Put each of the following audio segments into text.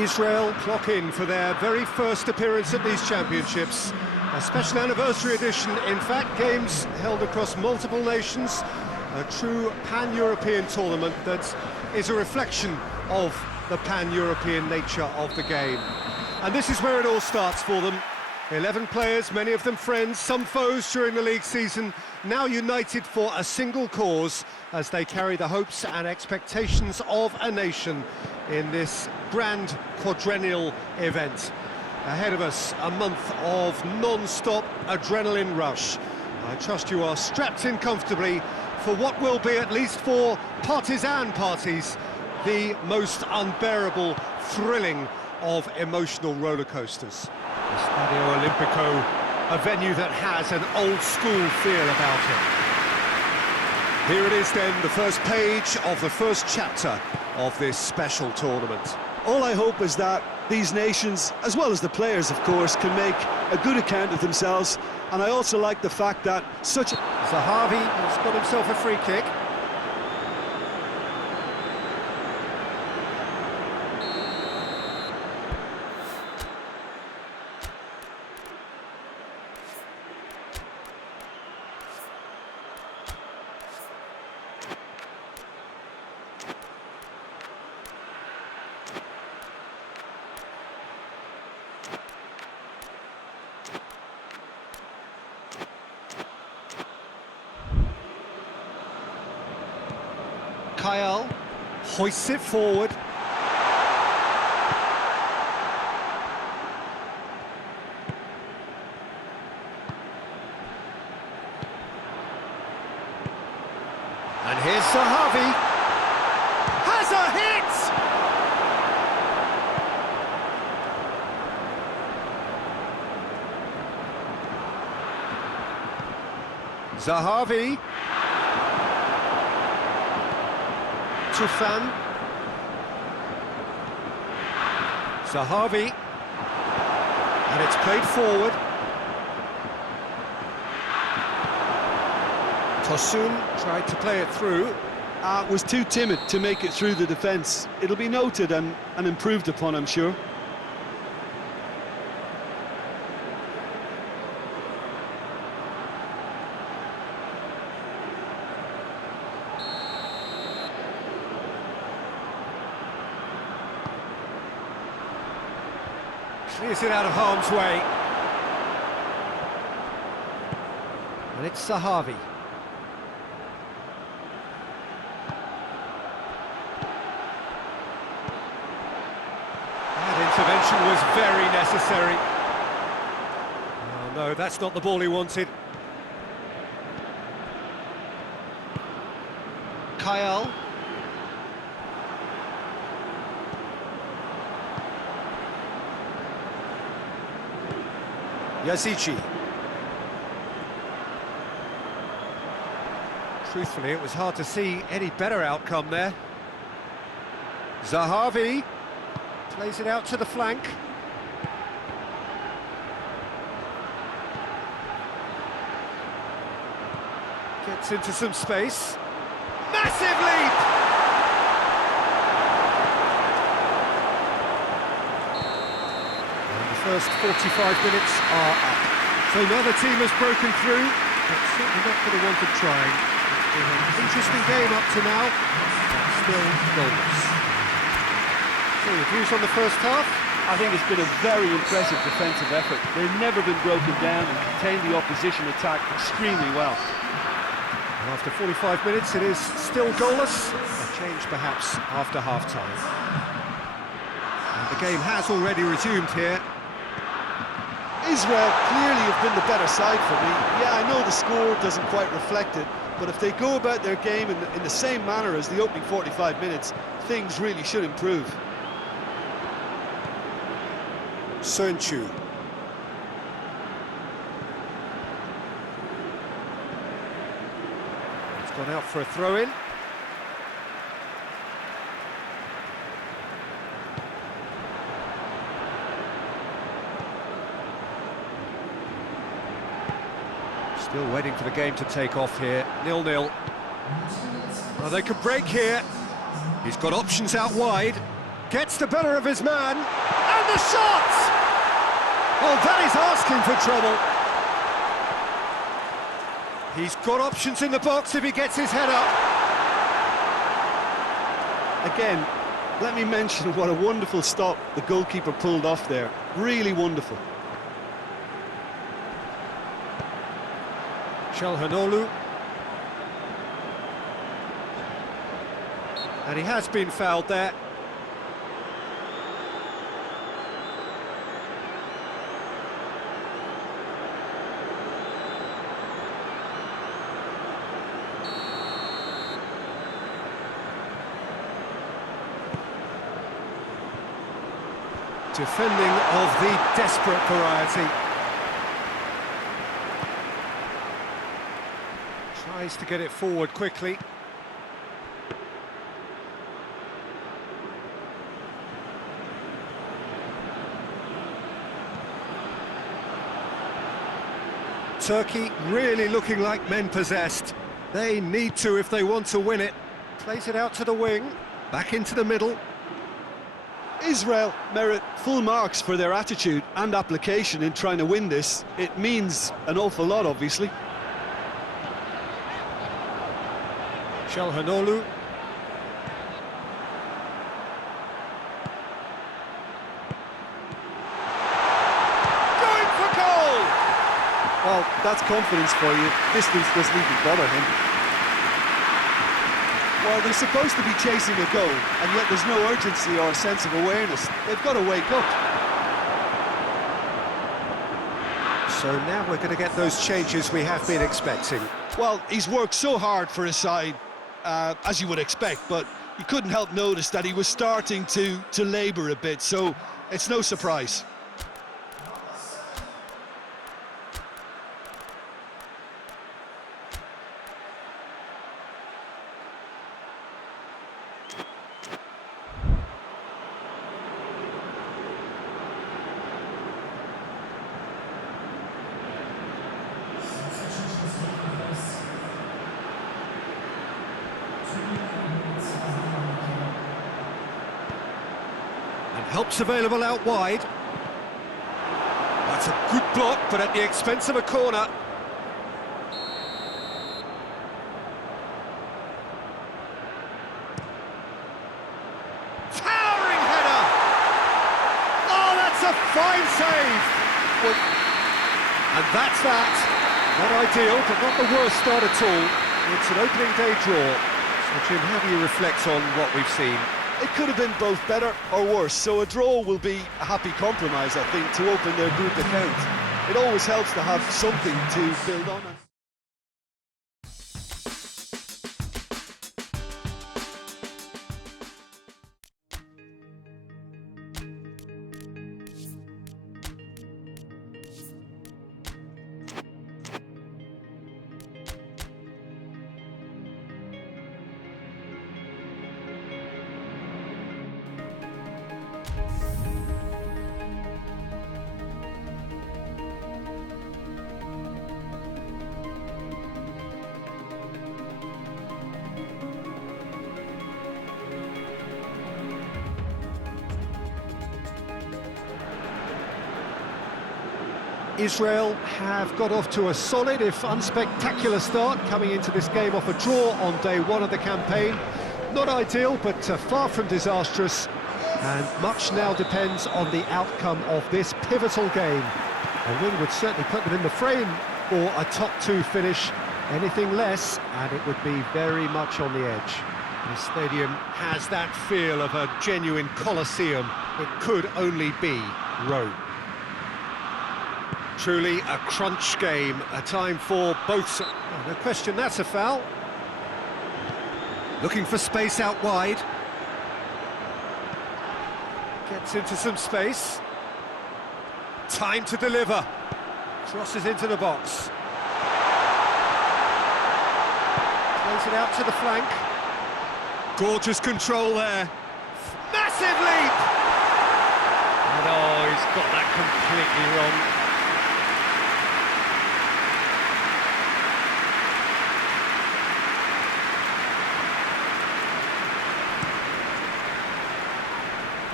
Israel clock in for their very first appearance at these championships. A special anniversary edition, in fact, games held across multiple nations. A true pan-European tournament that is a reflection of the pan-European nature of the game. And this is where it all starts for them. 11 players, many of them friends, some foes during the league season, now united for a single cause as they carry the hopes and expectations of a nation in this grand quadrennial event. Ahead of us, a month of non-stop adrenaline rush. I trust you are strapped in comfortably for what will be, at least for partisan parties, the most unbearable, thrilling of emotional roller coasters. Stadio Olimpico, a venue that has an old-school feel about it. Here it is then, the first page of the first chapter of this special tournament. All I hope is that these nations, as well as the players of course, can make a good account of themselves, and I also like the fact that such... Zahavi has got himself a free kick. Kyle hoists it forward. And here's Zahavi. Has a hit! Zahavi. Tufan. Zahavi. And it's played forward. Tosun tried to play it through. Was too timid to make it through the defence. It'll be noted and improved upon, I'm sure. Clears it out of harm's way. And it's Zahavi. That intervention was very necessary. Oh no, that's not the ball he wanted. Kyle. Yazici. Truthfully, it was hard to see any better outcome there. Zahavi plays it out to the flank. Gets into some space. Massive leap! First 45 minutes are up. So another team has broken through, but certainly not for the want of trying. It's been an interesting game up to now, but still goalless. So your views on the first half? I think it's been a very impressive defensive effort. They've never been broken down and contained the opposition attack extremely well. And after 45 minutes it is still goalless, a change perhaps after half-time. And the game has already resumed here. Israel clearly have been the better side for me. Yeah, I know the score doesn't quite reflect it, but if they go about their game in the same manner as the opening 45 minutes, things really should improve. Sönchu. It's gone out for a throw-in. Still waiting for the game to take off here. 0-0. Well, they could break here. He's got options out wide. Gets the better of his man, and the shot! Well, that is asking for trouble. He's got options in the box if he gets his head up. Again, let me mention what a wonderful stop the goalkeeper pulled off there. Really wonderful. Çalhanoğlu. And he has been fouled there. Defending of the desperate variety. Tries to get it forward quickly. Turkey really looking like men possessed. They need to if they want to win it. Plays it out to the wing, back into the middle. Israel merit full marks for their attitude and application in trying to win this. It means an awful lot, obviously. Çalhanoğlu. Going for goal! Well, that's confidence for you. Distance doesn't even bother him. Well, they're supposed to be chasing a goal, and yet there's no urgency or a sense of awareness. They've got to wake up. So now we're going to get those changes we have been expecting. Well, he's worked so hard for his side, as you would expect, but you couldn't help notice that he was starting to labour a bit, so it's no surprise. Help's available out wide. That's a good block, but at the expense of a corner. Towering header! Oh, that's a fine save! Well, and that's that. Not ideal, but not the worst start at all. It's an opening day draw. So, Jim, how do you reflect on what we've seen? It could have been both better or worse, so a draw will be a happy compromise, I think, to open their group account. It always helps to have something to build on. Israel have got off to a solid, if unspectacular start, coming into this game off a draw on day one of the campaign. Not ideal, but far from disastrous, and much now depends on the outcome of this pivotal game. A win would certainly put them in the frame for a top two finish. Anything less, and it would be very much on the edge. The stadium has that feel of a genuine Colosseum. It could only be Rome. Truly a crunch game, a time for both. Oh, no question, that's a foul. Looking for space out wide. Gets into some space. Time to deliver. Crosses into the box. Plays it out to the flank. Gorgeous control there. Massive leap! And oh, he's got that completely wrong.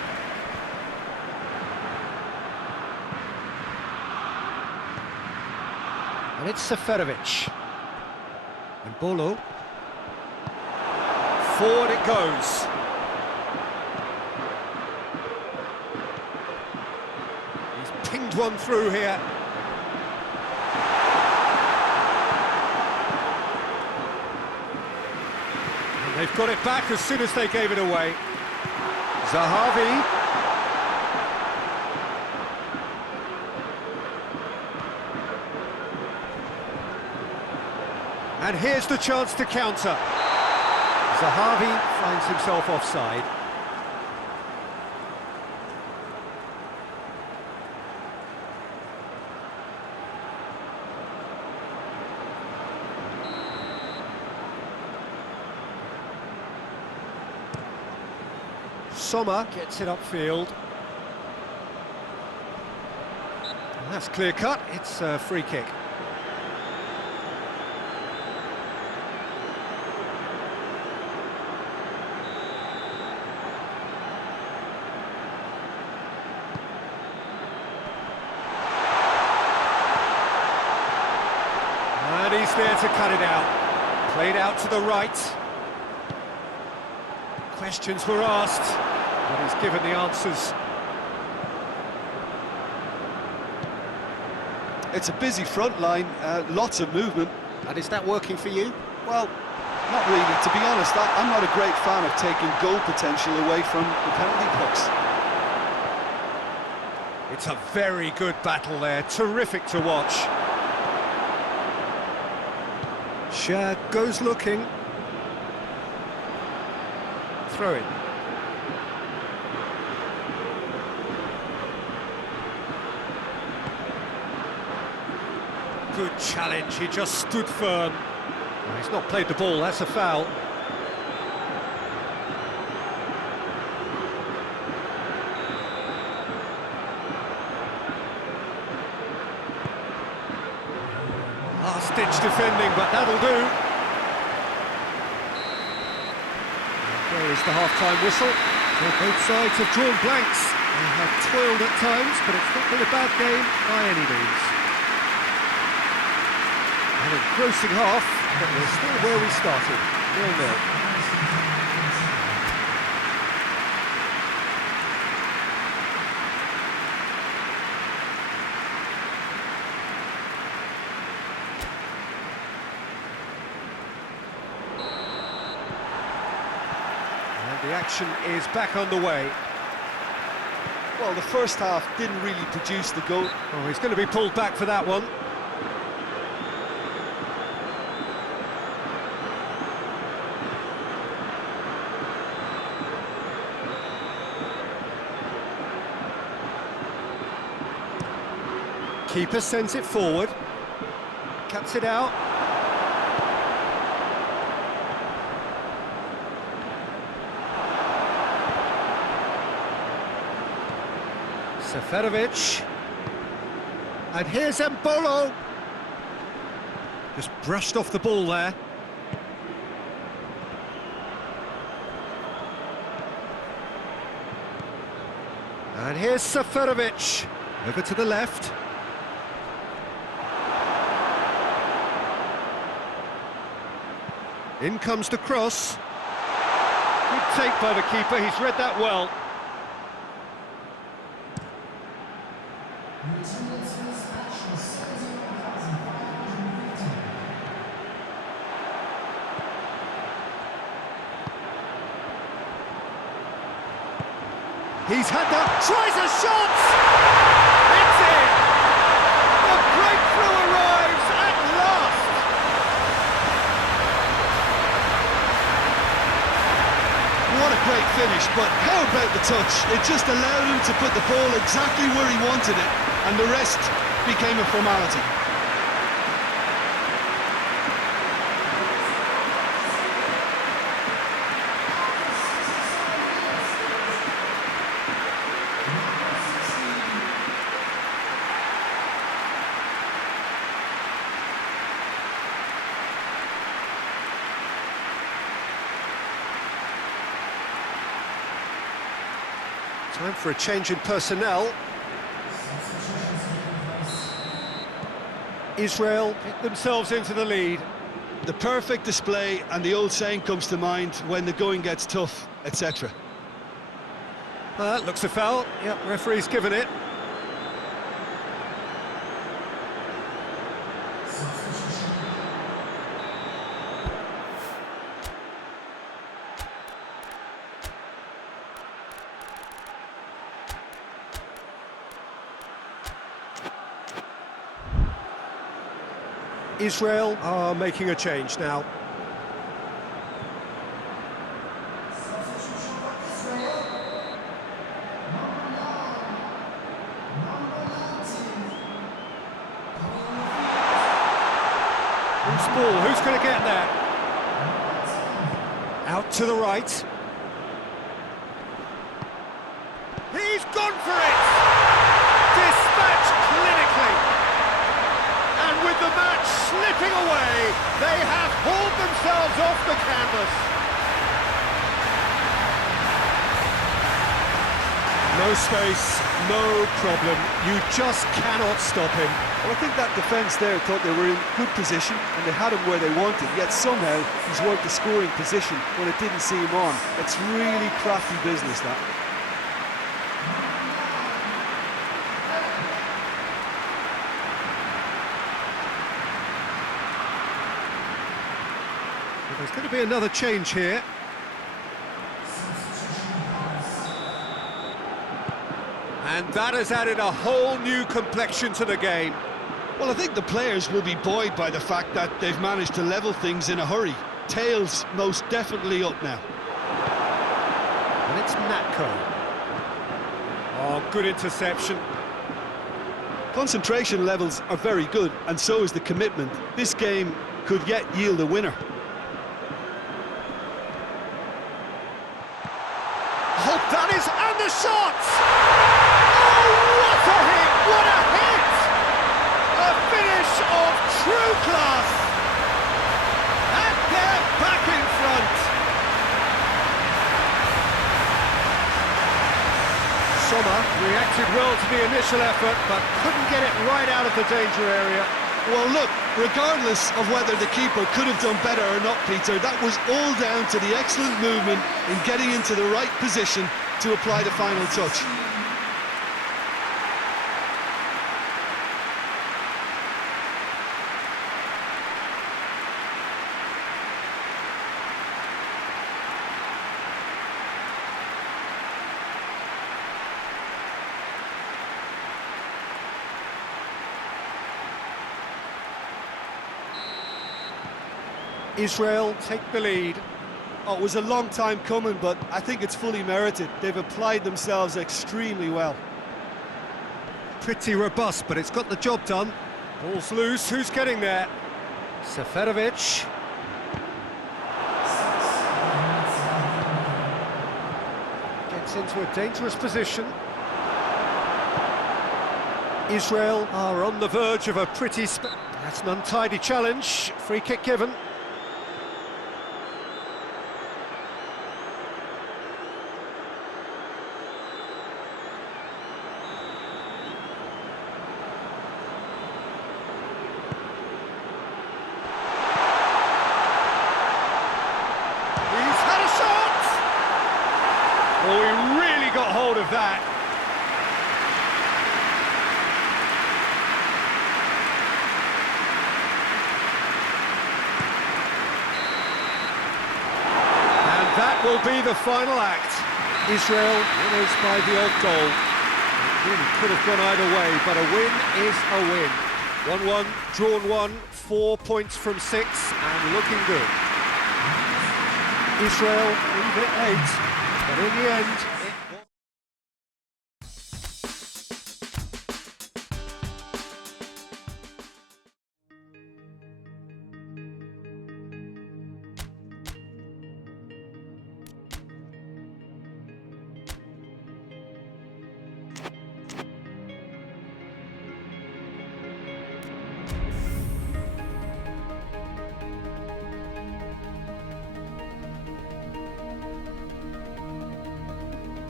And it's Seferovic. And Bolo. Forward it goes. He's pinged one through here. And they've got it back as soon as they gave it away. Zahavi. And here's the chance to counter. Zahavi finds himself offside. Sommer gets it upfield. And that's clear cut, it's a free kick. And he's there to cut it out. Played out to the right. Questions were asked, but he's given the answers. It's a busy front line, lots of movement. And is that working for you? Well, not really. To be honest, I'm not a great fan of taking goal potential away from the penalty box. It's a very good battle there, terrific to watch. Shad goes looking. Throw in. Good challenge, he just stood firm. Well, he's not played the ball, that's a foul. Last-ditch defending, but that'll do. There is the half-time whistle. Well, both sides have drawn blanks. They have toiled at times, but it's not been a bad game by any means. An engrossing half, but we're still where we started, 0-0. The action is back underway. Well, the first half didn't really produce the goal. Oh, he's going to be pulled back for that one. Keeper sends it forward. Cuts it out. Seferovic, and here's Mbolo. Just brushed off the ball there. And here's Seferovic, over to the left. In comes the cross. Good take by the keeper, he's read that well. He's had that, tries a shot! It's in! The breakthrough arrives at last! What a great finish, but how about the touch? It just allowed him to put the ball exactly where he wanted it, and the rest became a formality. Time for a change in personnel. Israel pick themselves into the lead. The perfect display, and the old saying comes to mind: when the going gets tough, etc. Looks a foul. Yep, referee's given it. Israel are making a change now. Who's ball? Who's going to get there? Out to the right. He's gone for it! Dispatched clinically. And with the match slipping away, they have hauled themselves off the canvas. No space, no problem. You just cannot stop him. Well, I think that defence there thought they were in good position and they had him where they wanted, yet somehow he's worked a scoring position when it didn't see him on. It's really crafty business, that. There's going to be another change here. And that has added a whole new complexion to the game. Well, I think the players will be buoyed by the fact that they've managed to level things in a hurry. Tails most definitely up now. And it's Natko. Oh, good interception. Concentration levels are very good, and so is the commitment. This game could yet yield a winner. Oh, that is, and the shot! Oh, what a hit! What a hit! A finish of true class! And they're back in front! Sommer reacted well to the initial effort, but couldn't get it right out of the danger area. Well, look, regardless of whether the keeper could have done better or not, Peter, that was all down to the excellent movement in getting into the right position to apply the final touch. Israel take the lead. Oh, it was a long time coming, but I think it's fully merited. They've applied themselves extremely well. Pretty robust, but it's got the job done. Ball's loose, who's getting there? Seferovic. Gets into a dangerous position. Israel are on the verge of a pretty... That's an untidy challenge. Free kick given. Oh, he really got hold of that. And that will be the final act. Israel winners by the odd goal. It really could have gone either way, but a win is a win. 1-1, drawn 1, 4 points from 6, and looking good. Israel leave it late. But in the end,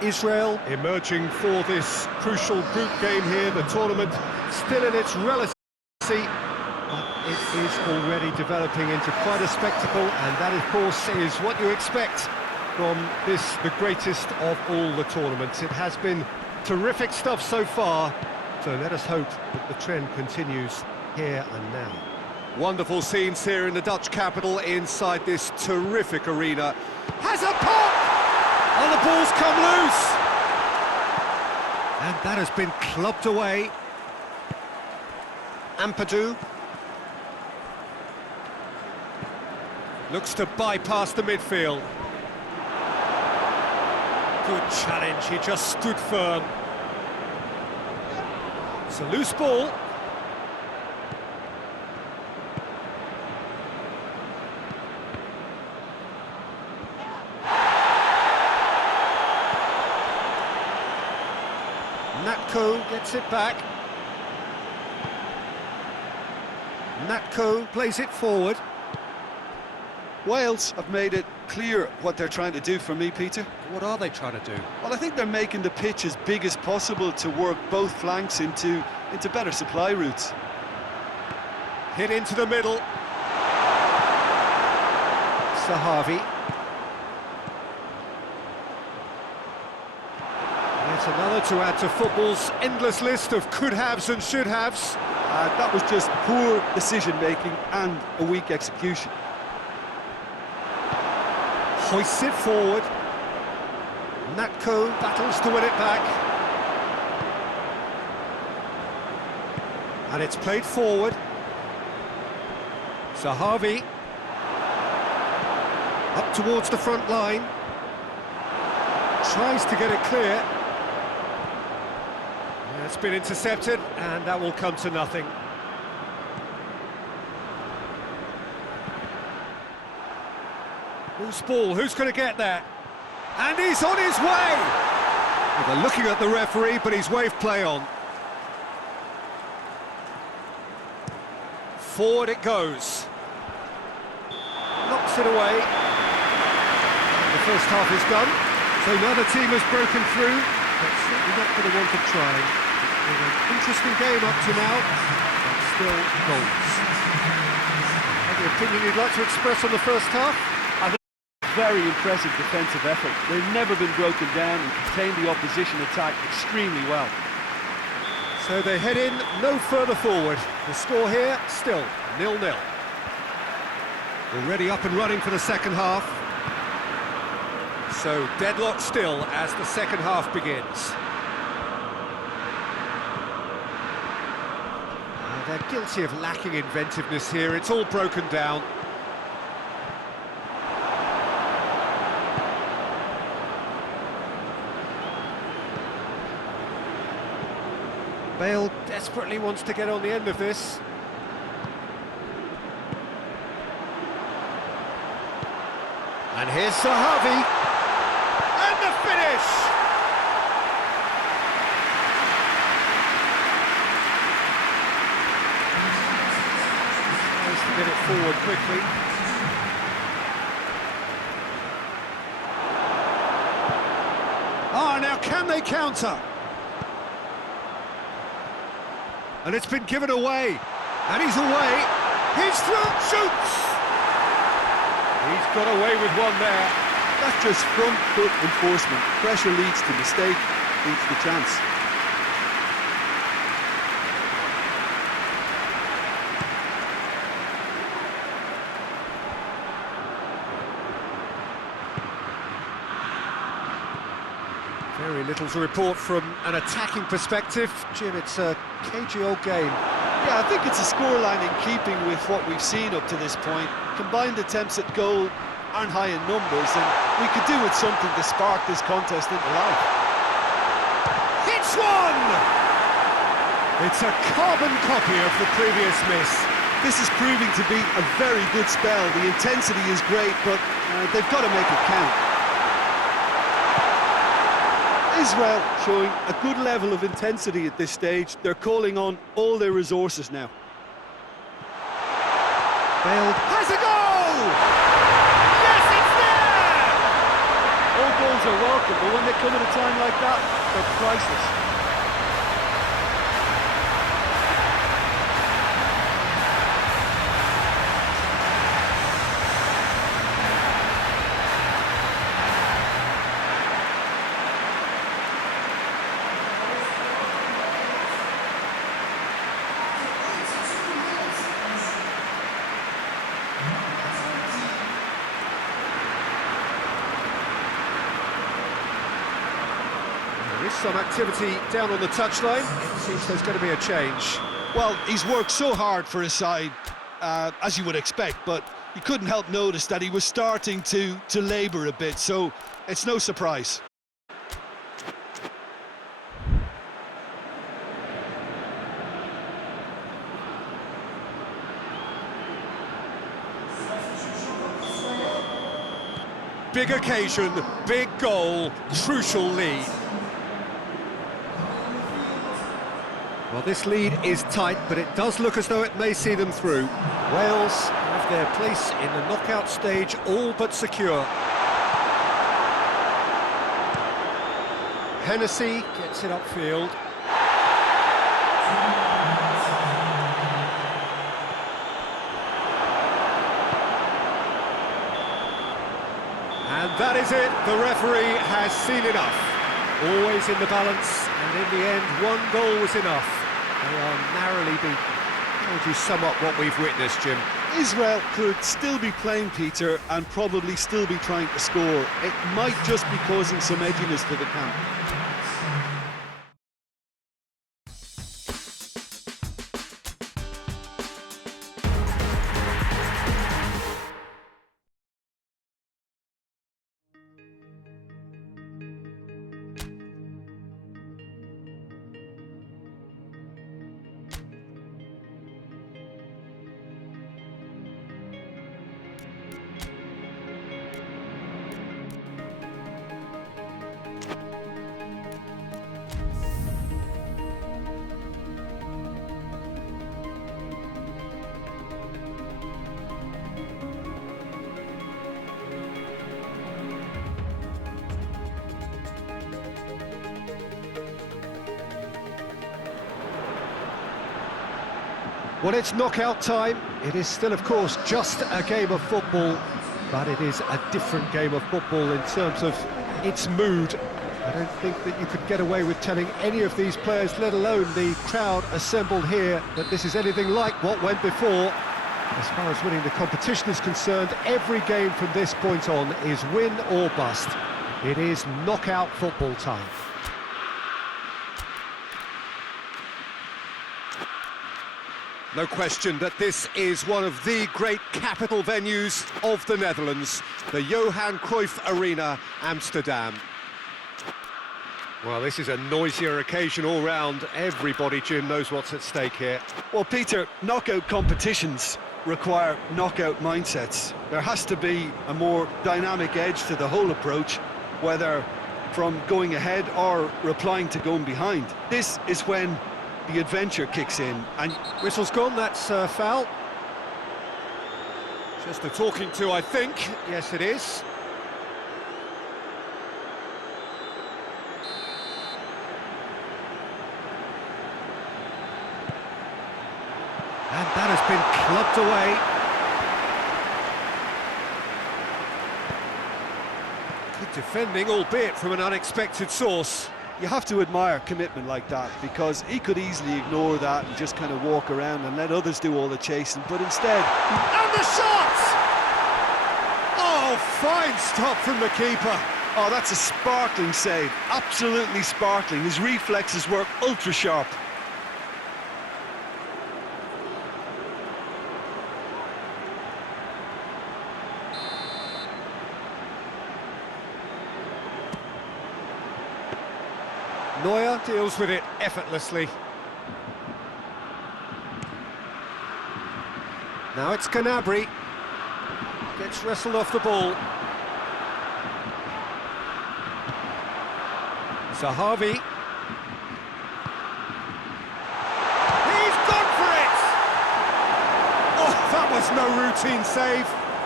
Israel emerging for this crucial group game here. The tournament still in its relative, but it is already developing into quite a spectacle, and that, of course, is what you expect from this, the greatest of all the tournaments. It has been terrific stuff so far, so let us hope that the trend continues here and now. Wonderful scenes here in the Dutch capital, inside this terrific arena. Has a pop! And the ball's come loose! And that has been clubbed away. Ampadu looks to bypass the midfield. Good challenge, he just stood firm. It's a loose ball. Natko gets it back. Natko plays it forward. Wales have made it clear what they're trying to do for me, Peter. What are they trying to do? Well, I think they're making the pitch as big as possible to work both flanks into better supply routes. Hit into the middle. Sahavi. Yet another to add to football's endless list of could-haves and should-haves. That was just poor decision-making and a weak execution. Hoists it forward. Natko battles to win it back. And it's played forward. Sahavi. Up towards the front line. Tries to get it clear. It's been intercepted, and that will come to nothing. Loose ball, who's going to get there? And he's on his way! Well, they're looking at the referee, but he's waved play on. Forward it goes. Knocks it away. The first half is done, so neither team has broken through, but certainly not going to want to try. It's been an interesting game up to now, but still goals. Any opinion you'd like to express on the first half? Very impressive defensive effort. They've never been broken down and contained the opposition attack extremely well. So they head in no further forward. The score here, still 0-0. Already up and running for the second half. So deadlock still as the second half begins. They're guilty of lacking inventiveness here. It's all broken down. Bale desperately wants to get on the end of this. And here's Sahavi. And the finish! Tries to get it forward quickly. Ah, now can they counter? And it's been given away, and he's away, he's through, shoots! He's got away with one there. That's just front foot enforcement. Pressure leads to mistake, leads to chance. Very little to report from an attacking perspective. Jim, it's a cagey old game. Yeah, I think it's a scoreline in keeping with what we've seen up to this point. Combined attempts at goal aren't high in numbers, and we could do with something to spark this contest into life. Hits one! It's a carbon copy of the previous miss. This is proving to be a very good spell. The intensity is great, but they've got to make it count. Israel showing a good level of intensity at this stage. They're calling on all their resources now. Bale has a goal! Yes, it's there! All goals Goals are welcome, but when they come at a time like that, they're priceless. There is some activity down on the touchline. It seems there's going to be a change. Well, he's worked so hard for his side, as you would expect, but you couldn't help notice that he was starting to labour a bit, so it's no surprise. Big occasion, big goal, crucial lead. Well, this lead is tight, but it does look as though it may see them through. Wales have their place in the knockout stage all but secure. Hennessy gets it upfield. And that is it, the referee has seen enough. Always in the balance, and in the end, one goal was enough. They are narrowly beaten. How would you sum up what we've witnessed, Jim? Israel could still be playing, Peter, and probably still be trying to score. It might just be causing some edginess to the camp. Well, it's knockout time. It is still, of course, just a game of football, but it is a different game of football in terms of its mood. I don't think that you could get away with telling any of these players, let alone the crowd assembled here, that this is anything like what went before. As far as winning the competition is concerned, every game from this point on is win or bust. It is knockout football time. No question that this is one of the great capital venues of the Netherlands, the Johan Cruyff Arena, Amsterdam. Well, this is a noisier occasion all round. Everybody, Jim, knows what's at stake here. Well, Peter, knockout competitions require knockout mindsets. There has to be a more dynamic edge to the whole approach, whether from going ahead or replying to going behind. This is when the adventure kicks in, and whistle's gone, that's foul. Just a talking to, I think. Yes, it is. And that has been clubbed away. Good defending, albeit from an unexpected source. you have to admire commitment like that, because he could easily ignore that and just kind of walk around and let others do all the chasing, but instead... And the shot! Oh, fine stop from the keeper. Oh, that's a sparkling save, absolutely sparkling. His reflexes were ultra sharp. Neuer deals with it effortlessly. Now it's Gnabry. Gets wrestled off the ball. Zahavi. He's gone for it! Oh, that was no routine save.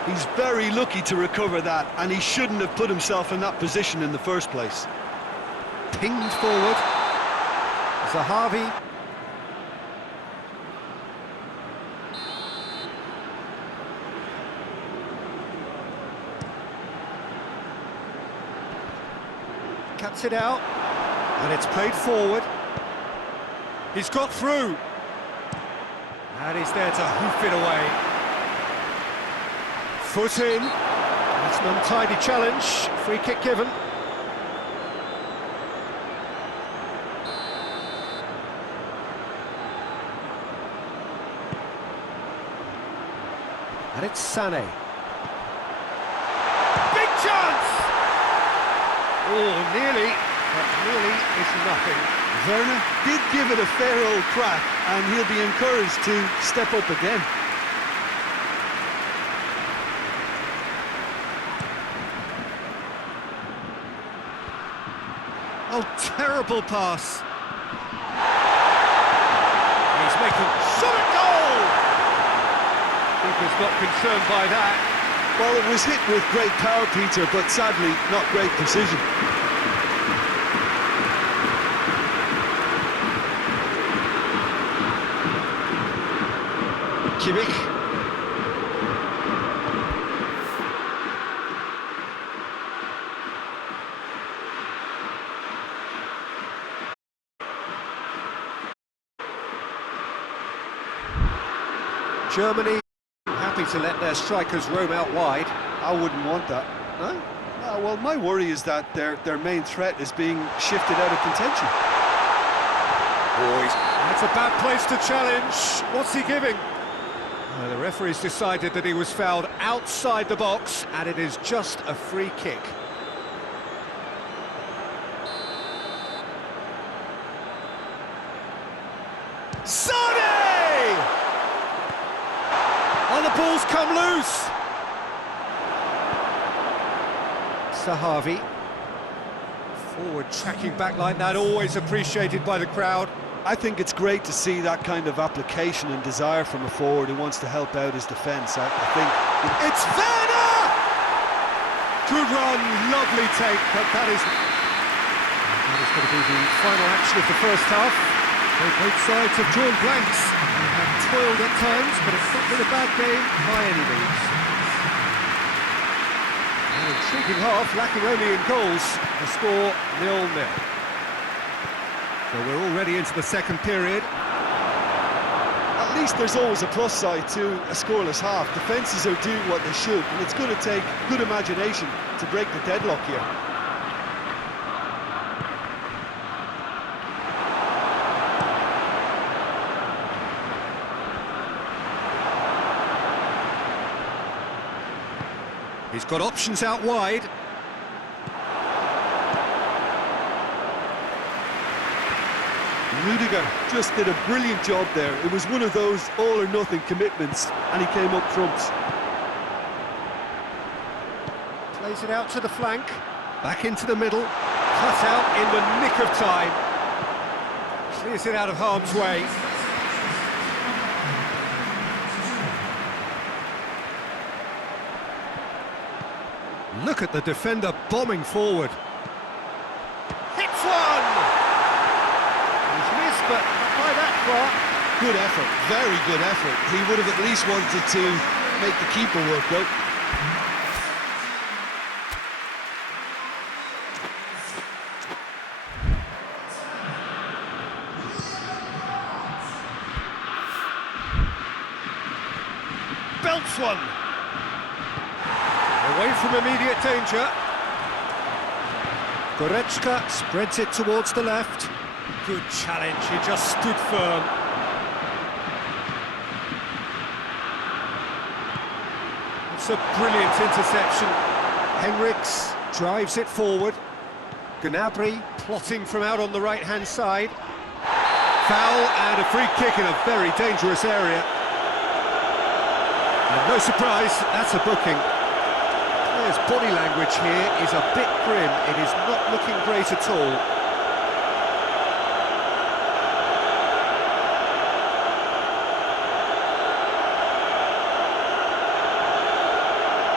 He's very lucky to recover that, and he shouldn't have put himself in that position in the first place. Pinged forward. Zahavi. Cuts it out, and it's played forward. He's got through, and he's there to hoof it away. Foot in, that's an untidy challenge, free kick given. And it's Sané. Big chance! Oh, nearly, but nearly is nothing. Werner did give it a fair old crack, and he'll be encouraged to step up again. Oh, terrible pass. He's making shot at goal! Keeper's not concerned by that. Well, it was hit with great power, Peter, but sadly not great precision. Kimmich. Germany happy to let their strikers roam out wide. I wouldn't want that. No? No, well, my worry is that their main threat is being shifted out of contention. Boys, that's a bad place to challenge. What's he giving? The referee's decided that he was fouled outside the box, and it is just a free kick. Sané! Oh, the ball's come loose. Zahavi. Forward tracking back like that, always appreciated by the crowd. I think it's great to see that kind of application and desire from a forward who wants to help out his defence. I think it's Werner! Good run, lovely take, but that is going to be the final action of the first half. Both sides have drawn blanks and have toiled at times, but it's not been a bad game by any means. An intriguing half, lacking only in goals. The score 0-0. So we're already into the second period. at least there's always a plus side to a scoreless half. Defences are doing what they should, and it's going to take good imagination to break the deadlock here. He's got options out wide. Rudiger just did a brilliant job there. It was one of those all-or-nothing commitments, and he came up trumps. Plays it out to the flank, back into the middle, cut out in the nick of time. Clears it out of harm's way. Look at the defender bombing forward. Hits one! He's missed, but not by that far. Good effort, very good effort. He would have at least wanted to make the keeper work, though. Belts one. Away from immediate danger. Goretzka spreads it towards the left. Good challenge, he just stood firm. It's a brilliant interception. Henrichs drives it forward. Gnabry plotting from out on the right-hand side. Foul and a free kick in a very dangerous area. And no surprise, that's a booking. His body language here is a bit grim. It is not looking great at all.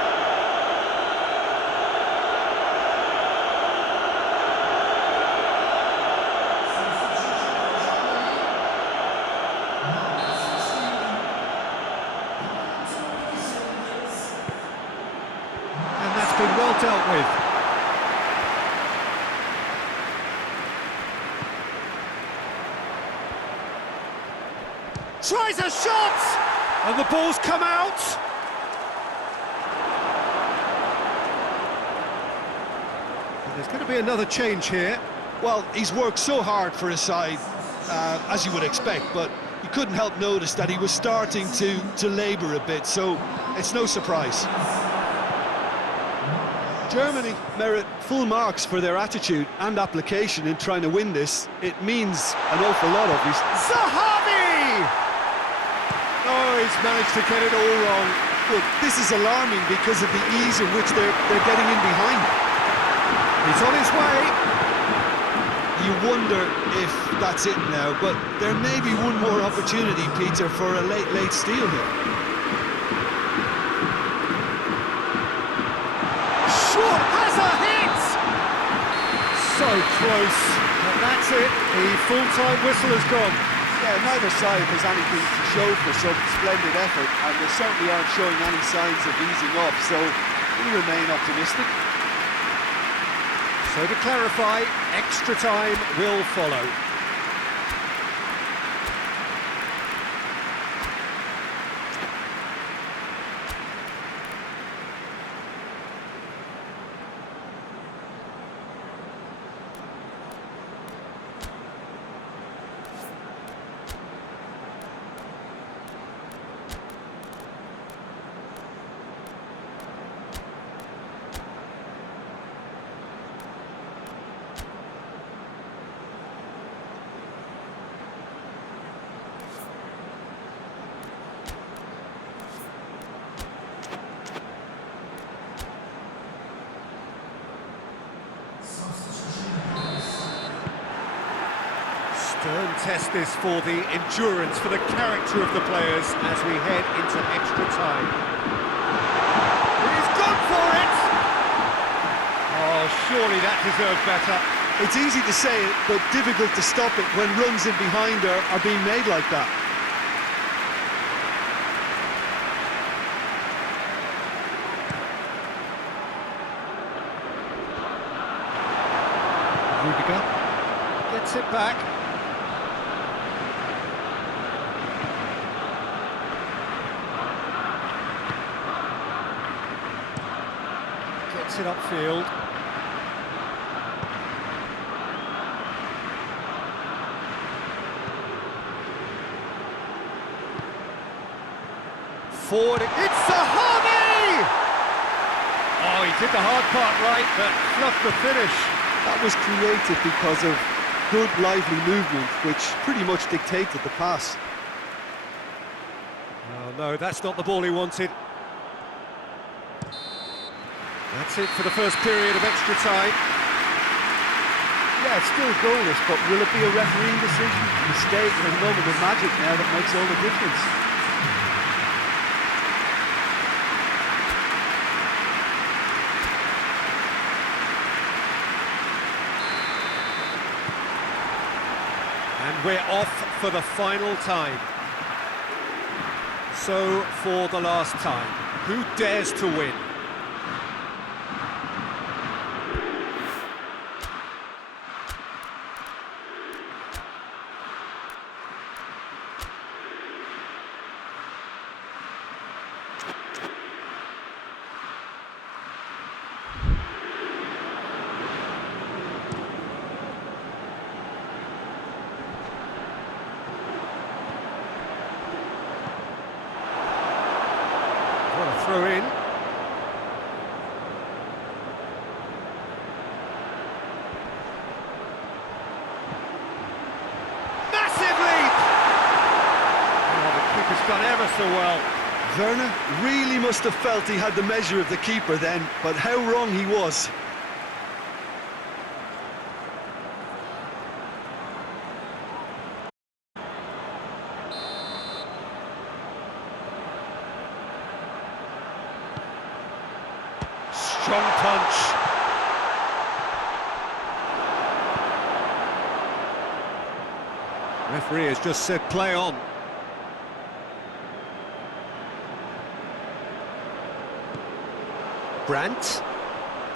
dealt with. Tries a shot! And the ball's come out! And there's going to be another change here. Well, he's worked so hard for his side, as you would expect, but you couldn't help notice that he was starting to labour a bit, so it's no surprise. Germany merit full marks for their attitude and application in trying to win this. It means an awful lot, obviously. Zahavi! Oh, he's managed to get it all wrong. Look, this is alarming because of the ease in which they're getting in behind. He's on his way. You wonder if that's it now, but there may be one more opportunity, Peter, for a late steal here. Short has a hit! So close. And that's it. The full-time whistle has gone. Yeah, neither side has anything to show for some splendid effort, and they certainly aren't showing any signs of easing up, so we remain optimistic. So to clarify, extra time will follow. Stern test this for the endurance, for the character of the players as we head into extra time. He's gone for it! Oh, surely that deserved better. It's easy to say it, but difficult to stop it when runs in behind are being made like that. Rudiger gets it back. Gets it upfield. Forward, it's Zahavi! Oh, he did the hard part right, but fluffed the finish. That was created because of good, lively movement, which pretty much dictated the pass. Oh, no, that's not the ball he wanted. That's it for the first period of extra time. Yeah, it's still goalless, but will it be a refereeing decision? Mistake and a moment of magic now that makes all the difference. And we're off for the final time. So, for the last time, who dares to win? What a throw in. Massive leap! Oh, the keeper's done ever so well. Werner really must have felt he had the measure of the keeper then, but how wrong he was. Strong punch. Referee has just said play on. Brandt.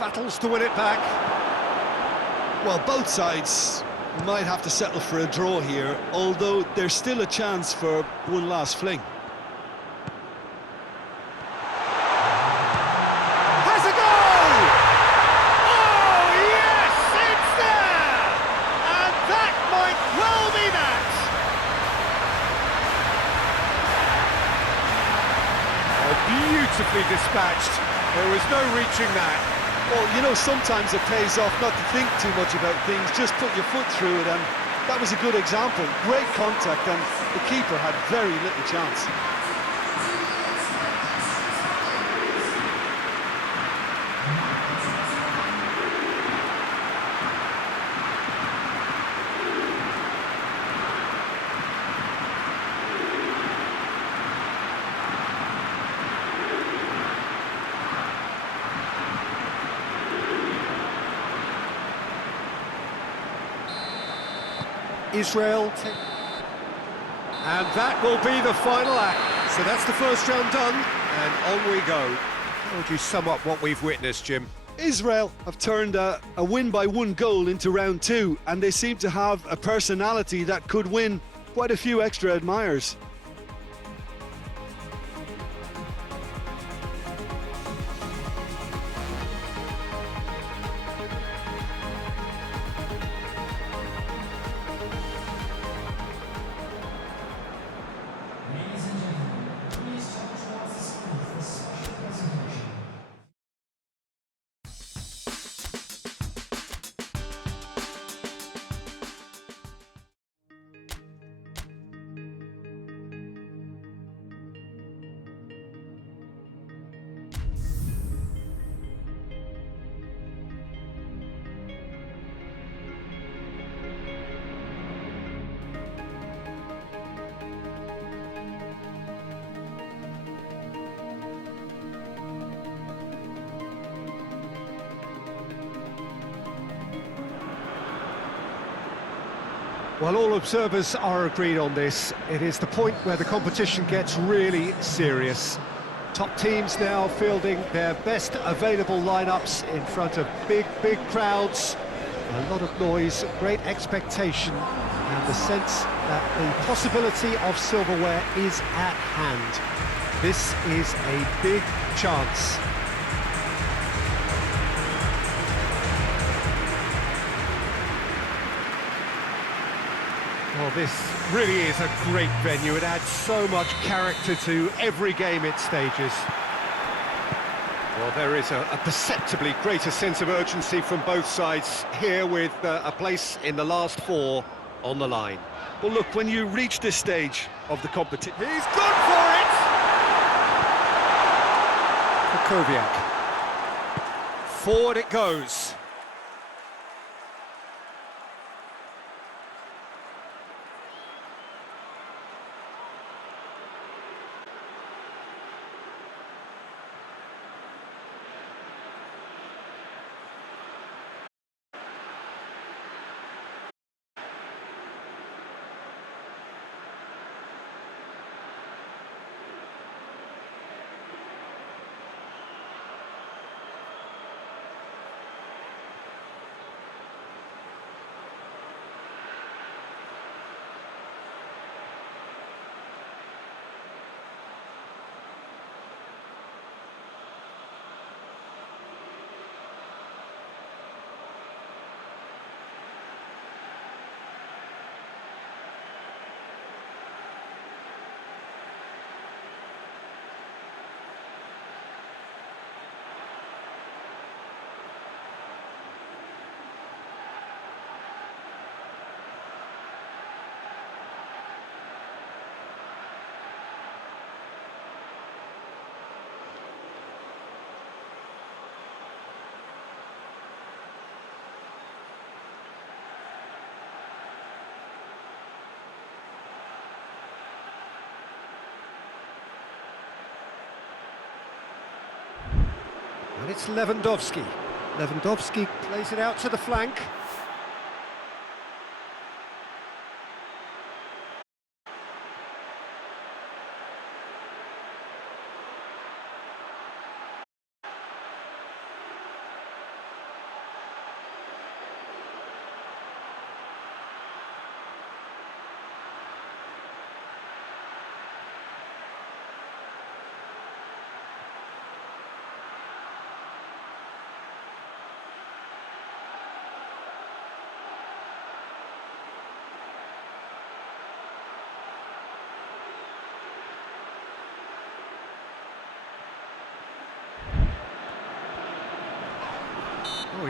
battles to win it back. Well, both sides might have to settle for a draw here, although there's still a chance for one last fling. Has a goal! Oh, yes, it's there! And that might well be that! Oh, beautifully dispatched. There was no reaching that. Well, you know, sometimes it pays off not to think too much about things, just put your foot through it, and that was a good example. Great contact, and the keeper had very little chance. Israel, and that will be the final act. So that's the first round done, and on we go. How would you sum up what we've witnessed, Jim? Israel have turned a win by one goal into round two, and they seem to have a personality that could win quite a few extra admirers. Well, all observers are agreed on this. It is the point where the competition gets really serious. Top teams now fielding their best available lineups in front of big crowds. A lot of noise, great expectation, and the sense that the possibility of silverware is at hand. This is a big chance. Well, this really is a great venue. It adds so much character to every game it stages. Well, there is a perceptibly greater sense of urgency from both sides here, with a place in the last four on the line. Well, look, when you reach this stage of the competition... He's gone for it! Koviak. Forward it goes. And it's Lewandowski. Lewandowski plays it out to the flank.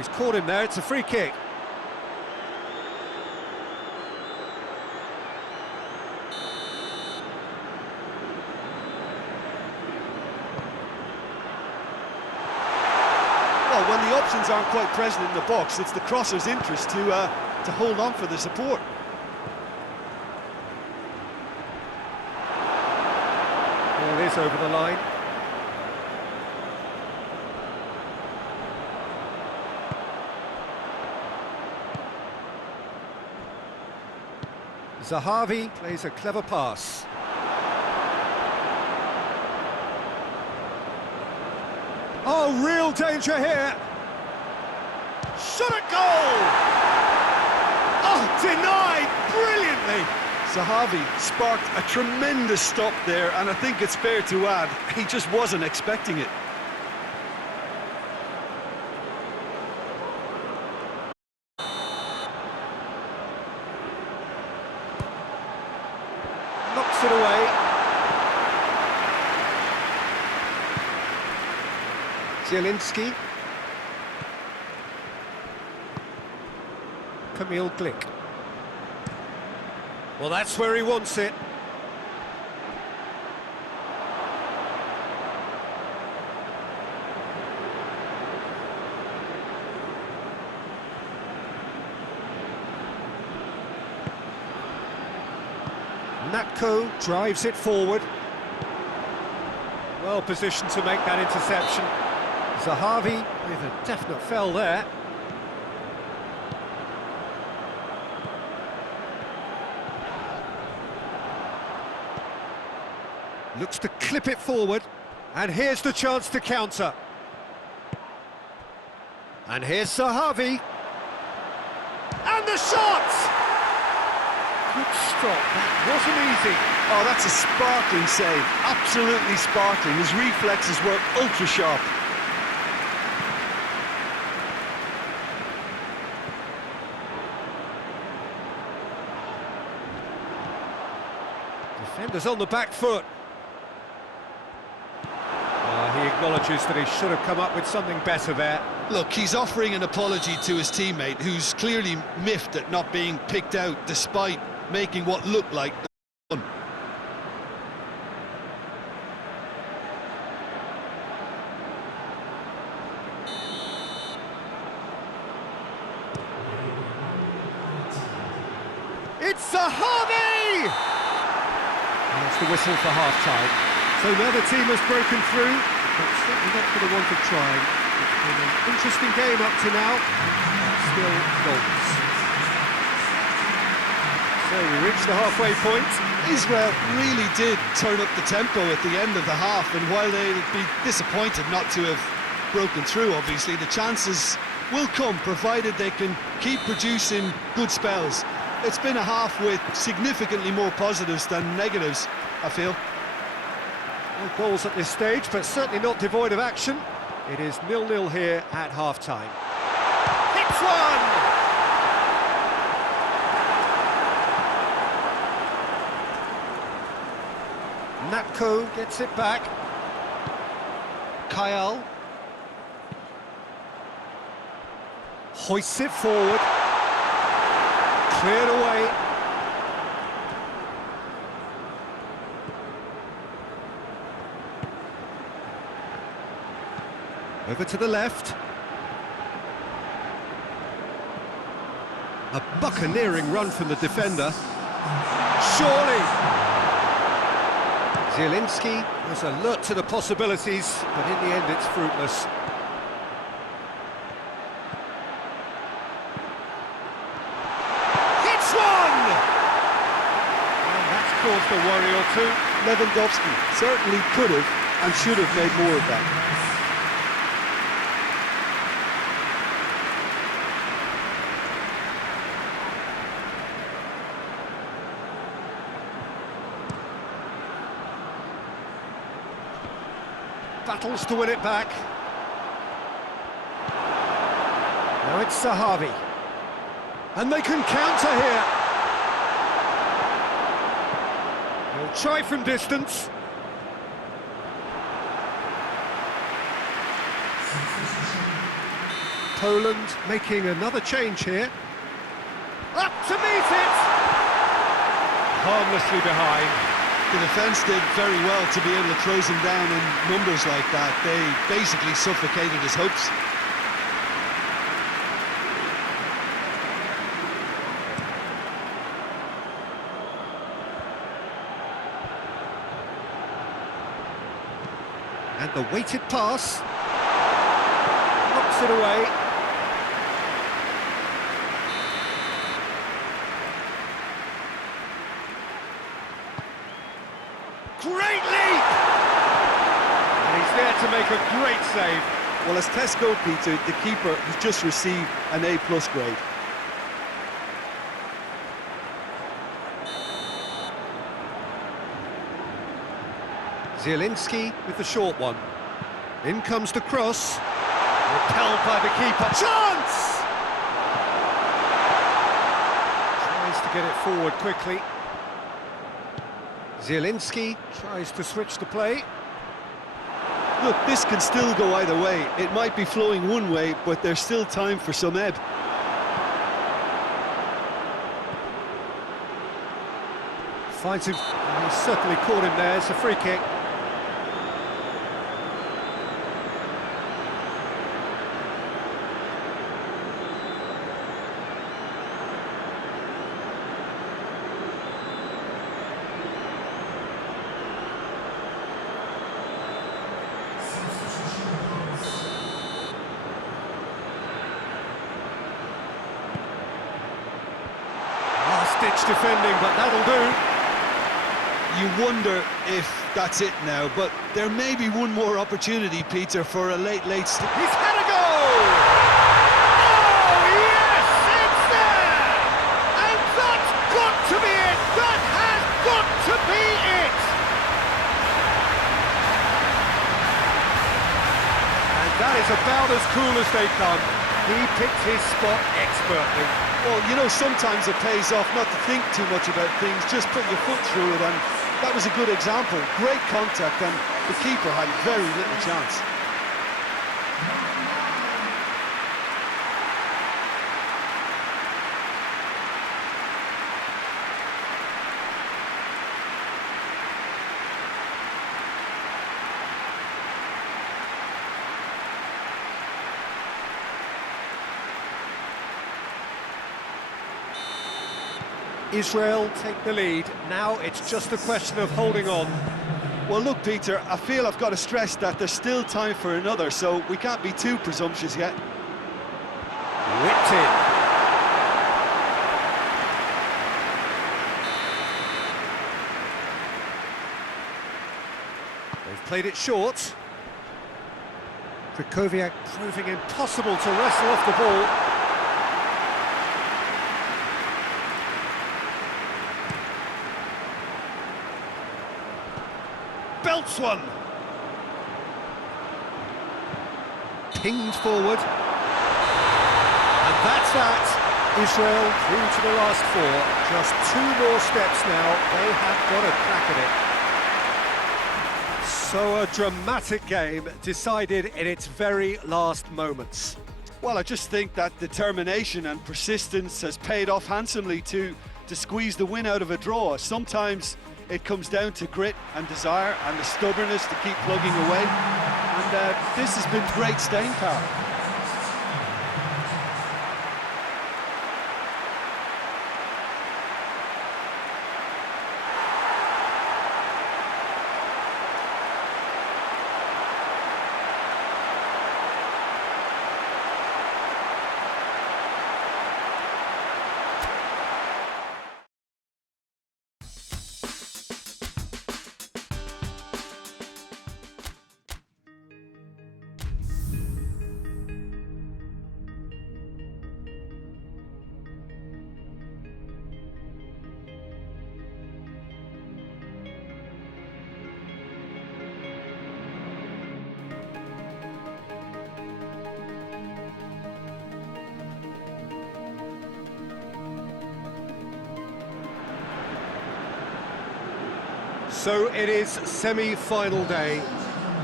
he's caught him there, it's a free kick. Well, when the options aren't quite present in the box, it's the crosser's interest to hold on for the support. Ball is over the line. Zahavi plays a clever pass. Oh, real danger here. Shot at goal! Oh, denied brilliantly. Zahavi sparked a tremendous stop there, and I think it's fair to add, he just wasn't expecting it. Knocks it away. Zielinski. Kamil Glik. Well, that's where he wants it. Natko drives it forward. Well positioned to make that interception. Zahavi with a definite fell there. Looks to clip it forward, and here's the chance to counter. And here's Zahavi. And the shot! Good stop, that wasn't easy. Oh, that's a sparkling save, absolutely sparkling. His reflexes were ultra sharp. Defender's on the back foot. He acknowledges that he should have come up with something better there. Look, he's offering an apology to his teammate, who's clearly miffed at not being picked out despite making what looked like the run. It's Zahavi! That's the whistle for half-time. So now the team has broken through, but certainly not for the want of trying. It's been an interesting game up to now, still goals. So we reached the halfway point. Israel really did turn up the tempo at the end of the half, and while they'll be disappointed not to have broken through, obviously, the chances will come, provided they can keep producing good spells. It's been a half with significantly more positives than negatives, I feel. No goals at this stage, but certainly not devoid of action. It is 0-0 here at half-time. Hits one! Natko gets it back. Kyle hoists it forward. Cleared away. Over to the left. A buccaneering run from the defender. Surely! Zielinski was alert to the possibilities, but in the end it's fruitless. Hits one! And that's caused a worry or two. Lewandowski certainly could have and should have made more of that. Battles to win it back. Now it's Zahavi. And they can counter here. He'll try from distance. Poland making another change here. Up to meet it! Harmlessly behind. The defence did very well to be able to close him down in numbers like that. They basically suffocated his hopes. And the weighted pass. Knocks it away. Great leap! And he's there to make a great save. Well, as test goalkeeper, the keeper has just received an A+ grade. Zielinski with the short one. In comes the cross. Repelled by the keeper. Chance! Tries to get it forward quickly. Zielinski tries to switch the play. Look, this can still go either way. It might be flowing one way, but there's still time for some ebb. Finds him. He's certainly caught him there. It's a free kick. Last-ditch defending, but that'll do. You wonder if that's it now, but there may be one more opportunity, Peter, for a late... He's had a go! Oh, yes, it's there! And that's got to be it! That has got to be it! And that is about as cool as they come. He picked his spot expertly. Well, you know, sometimes it pays off not to think too much about things, just put your foot through it, and that was a good example. Great contact, and the keeper had very little chance. Israel take the lead. Now it's just a question of holding on. Well, look, Peter, I feel I've got to stress that there's still time for another, so we can't be too presumptuous yet. Whipped in. They've played it short. Krychowiak proving impossible to wrestle off the ball. Belts one. Pinged forward. And that's that. Israel through to the last four. Just 2 more steps now. They have got a crack at it. So a dramatic game decided in its very last moments. Well, I just think that determination and persistence has paid off handsomely to squeeze the win out of a draw. Sometimes it comes down to grit and desire and the stubbornness to keep plugging away. And this has been great staying power. So it is semi-final day.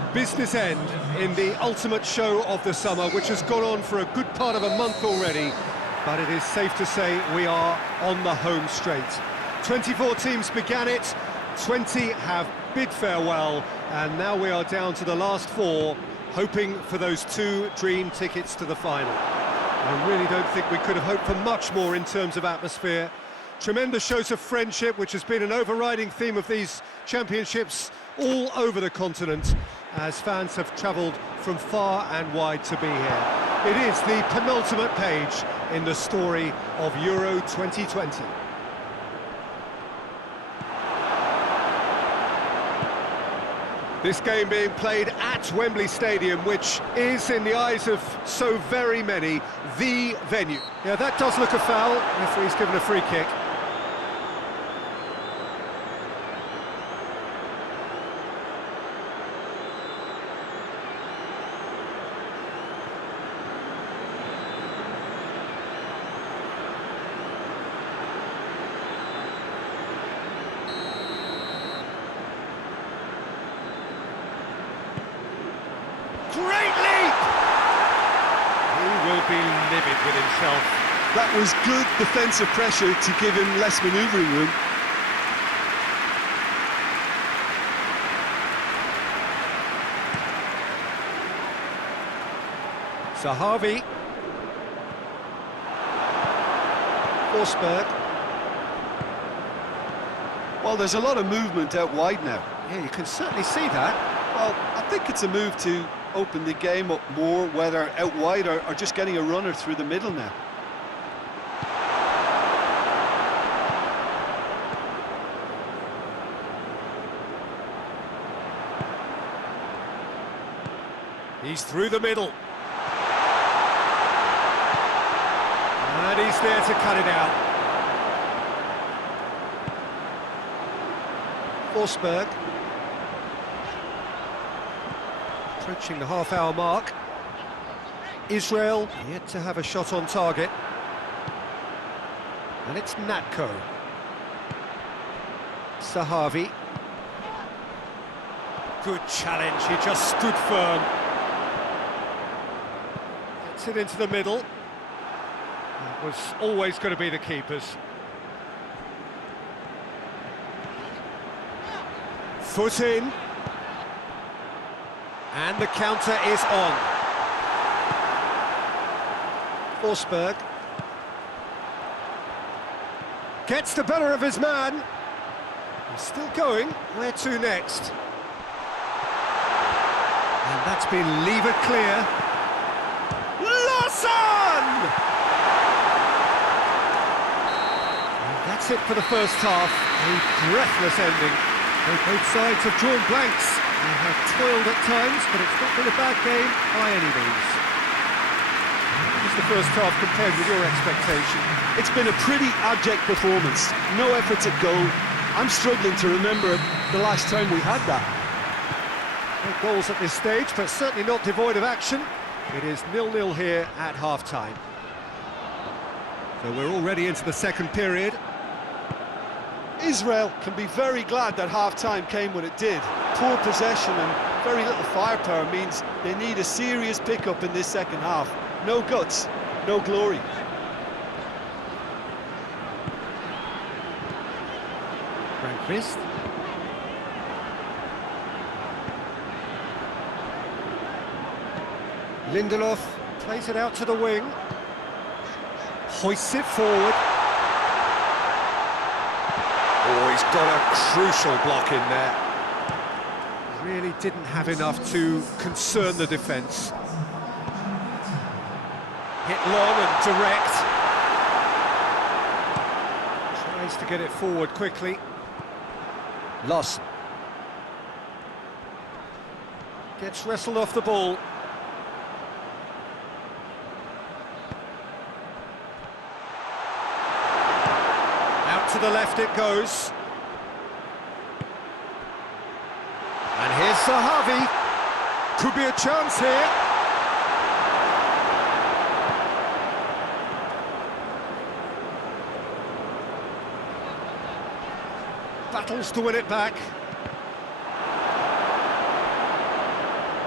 business end in the ultimate show of the summer, which has gone on for a good part of a month already, but it is safe to say we are on the home straight. 24 teams began it, 20 have bid farewell, and now we are down to the last 4, hoping for those 2 dream tickets to the final. I really don't think we could have hoped for much more in terms of atmosphere. Tremendous shows of friendship, which has been an overriding theme of these championships all over the continent, as fans have travelled from far and wide to be here. It is the penultimate page in the story of Euro 2020. This game being played at Wembley Stadium, which is, in the eyes of so very many, the venue. Yeah, that does look a foul. Referee's given a free kick. Great leap! He will be livid with himself. That was good defensive pressure to give him less manoeuvring room. Zahavi. Forsberg. Well, there's a lot of movement out wide now. Yeah, you can certainly see that. Well, I think it's a move to open the game up more, whether out wide or just getting a runner through the middle now. He's through the middle. And he's there to cut it out. Forsberg. Approaching the half-hour mark. Israel yet to have a shot on target. And it's Natko. Zahavi. Good challenge, he just stood firm. Gets it into the middle. That was always going to be the keeper's. Foot in. And the counter is on. Forsberg. Gets the better of his man. He's still going. Where to next? And that's been levered clear. Lawson! And that's it for the first half. A breathless ending. Both sides have drawn blanks. They have toiled at times, but it's not been a bad game by any means. How was the first half compared with your expectation? It's been a pretty abject performance. No efforts at goal. I'm struggling to remember the last time we had that. No goals at this stage, but certainly not devoid of action. It is 0-0 here at half-time. So we're already into the second period. Israel can be very glad that half-time came when it did. Poor possession and very little firepower means they need a serious pickup in this second half. No guts, no glory. Grandquist. Lindelof plays it out to the wing. Hoists it forward. Oh, he's got a crucial block in there. Really didn't have enough to concern the defence. Hit long and direct. Tries to get it forward quickly. Lawson. Gets wrestled off the ball. Out to the left it goes. And here's Zahavi. Could be a chance here. Battles to win it back.